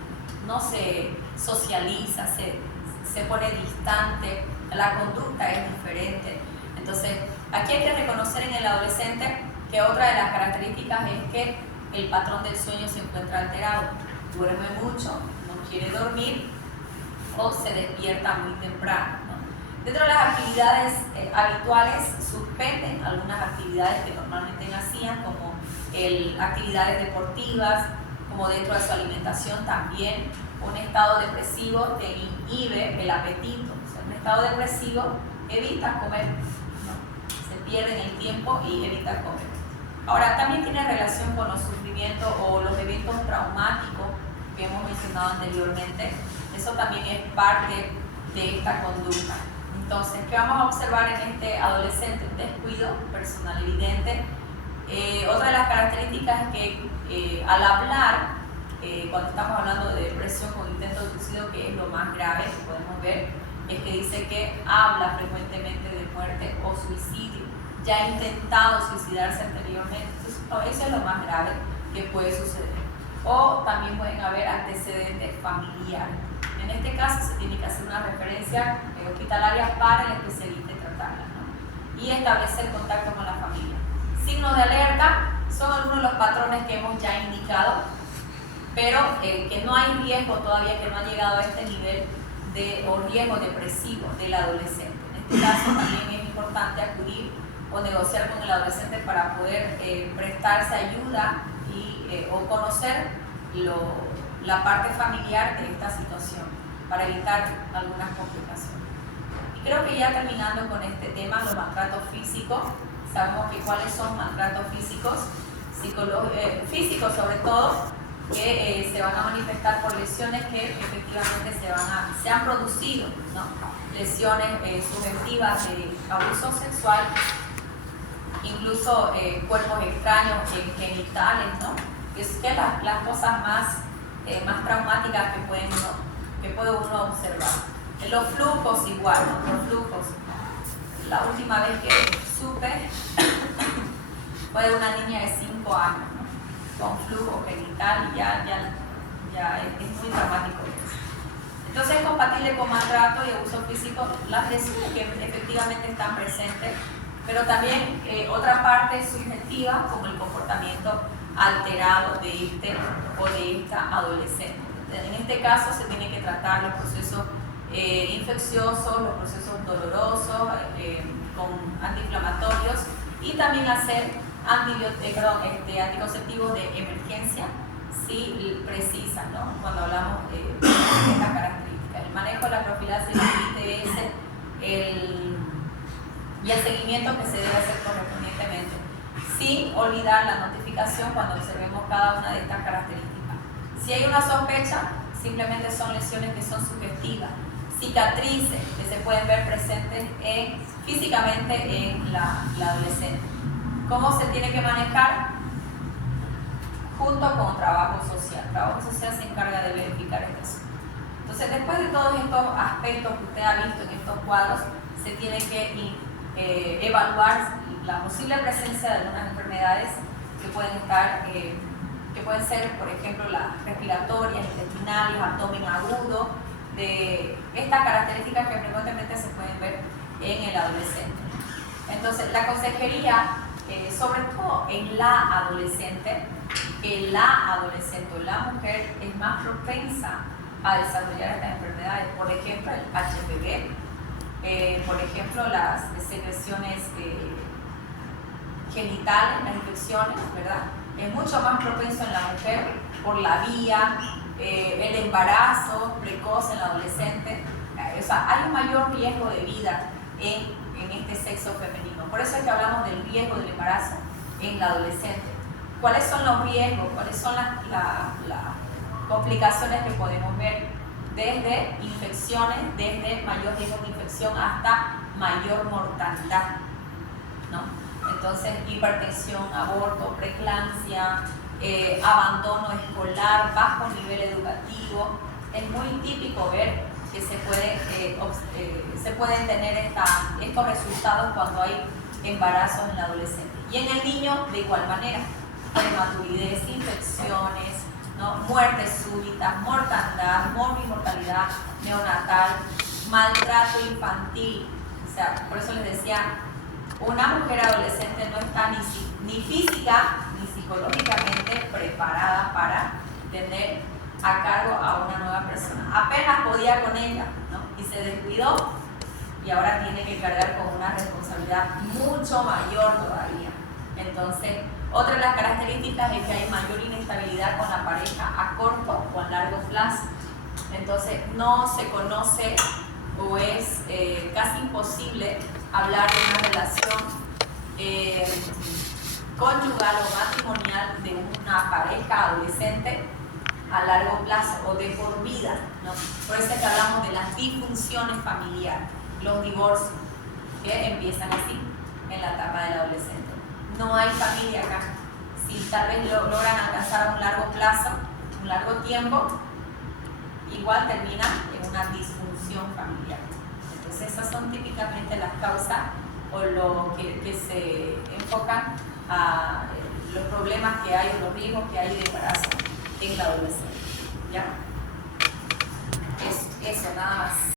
no se socializa, se pone distante, la conducta es diferente. Entonces, aquí hay que reconocer en el adolescente que otra de las características es que el patrón del sueño se encuentra alterado, duerme mucho, no quiere dormir o se despierta muy temprano, ¿no? Dentro de las actividades habituales suspenden algunas actividades que normalmente hacían, como actividades deportivas, como dentro de su alimentación también. Un estado depresivo te inhibe el apetito, o sea, un estado depresivo evita comer, ¿no? Se pierde en el tiempo y evita comer. Ahora, también tiene relación con los sufrimientos o los eventos traumáticos que hemos mencionado anteriormente. Eso también es parte de esta conducta. Entonces, ¿qué vamos a observar en este adolescente? Un descuido personal evidente. Otra de las características es que al hablar, cuando estamos hablando de depresión con intento de suicidio, que es lo más grave que podemos ver, es que dice que habla frecuentemente de muerte o suicidio. Ya ha intentado suicidarse anteriormente. Entonces, eso es lo más grave que puede suceder. O también pueden haber antecedentes familiares. En este caso se tiene que hacer una referencia hospitalaria para el especialista y tratarla, ¿no? Y establecer contacto con la familia. Signos de alerta son algunos de los patrones que hemos ya indicado, pero que no hay riesgo todavía, que no ha llegado a este nivel o riesgo depresivo del adolescente. En este caso también es importante acudir o negociar con el adolescente para poder prestarse ayuda o conocer la parte familiar de esta situación para evitar algunas complicaciones. Y creo que ya terminando con este tema, los maltratos físicos, sabemos que cuáles son maltratos físicos, físicos sobre todo, que se van a manifestar por lesiones que efectivamente se han producido, ¿no? Lesiones subjetivas de abuso sexual, incluso cuerpos extraños, genitales, ¿no? Que es las cosas más traumáticas que puede uno observar. En los flujos igual, ¿no? Los flujos. La última vez que supe fue de una niña de 5 años, ¿no? Con flujo genital, ya es muy dramático. Entonces es compatible con maltrato y abuso físico las lesiones que efectivamente están presentes, pero también otra parte subjetiva, como el comportamiento alterado de este o de esta adolescente. En este caso se tiene que tratar los procesos infecciosos, los procesos dolorosos con antiinflamatorios y también hacer anticonceptivos de emergencia si precisan, ¿no? Cuando hablamos de estas características. El manejo de la profilaxis del ITS y el seguimiento que se debe hacer correspondientemente, sin olvidar la notificación cuando observemos cada una de estas características. Si hay una sospecha, simplemente son lesiones que son sugestivas, cicatrices que se pueden ver presentes físicamente en la adolescente. ¿Cómo se tiene que manejar? Junto con trabajo social. Trabajo social se encarga de verificar esto. Entonces, después de todos estos aspectos que usted ha visto en estos cuadros, se tiene que evaluar la posible presencia de algunas enfermedades que pueden estar, que pueden ser, por ejemplo, las respiratorias, intestinales, abdomen agudo, de estas características que frecuentemente se pueden ver en el adolescente. Entonces, la consejería, sobre todo en la adolescente, que la adolescente o la mujer es más propensa a desarrollar estas enfermedades, por ejemplo el HPV, por ejemplo las secreciones genitales, las infecciones, ¿verdad? Es mucho más propenso en la mujer por la vía, el embarazo precoz en la adolescente, o sea, hay un mayor riesgo de vida en este sexo femenino. Por eso es que hablamos del riesgo del embarazo en la adolescente. ¿Cuáles son los riesgos? ¿Cuáles son las complicaciones que podemos ver? Desde infecciones, desde mayor riesgo de infección hasta mayor mortalidad, ¿no? Entonces, hipertensión, aborto, preeclampsia, abandono escolar, bajo nivel educativo. Es muy típico ver que se pueden tener estos resultados cuando hay embarazos en la adolescente. Y en el niño, de igual manera, prematurez, infecciones, ¿no? Muertes súbitas, mortandad, mortalidad neonatal, maltrato infantil. O sea, por eso les decía, una mujer adolescente no está ni física ni psicológicamente preparada para tener a cargo a una nueva persona. Apenas podía con ella, ¿no? Y se descuidó y ahora tiene que cargar con una responsabilidad mucho mayor todavía. Entonces, otra de las características es que hay mayor inestabilidad con la pareja a corto o a largo plazo. Entonces, no se conoce o es casi imposible hablar de una relación conyugal o matrimonial de una pareja adolescente a largo plazo o de por vida, ¿no? Por eso es que hablamos de las disfunciones familiares, los divorcios que empiezan así en la etapa del adolescente. No hay familia acá. Si tal vez logran alcanzar a un largo plazo, un largo tiempo, igual termina en una disfunción familiar. Entonces esas son típicamente las causas o lo que se enfocan a los problemas que hay o los riesgos que hay de embarazo en la adolescencia. ¿Ya? Eso, nada más.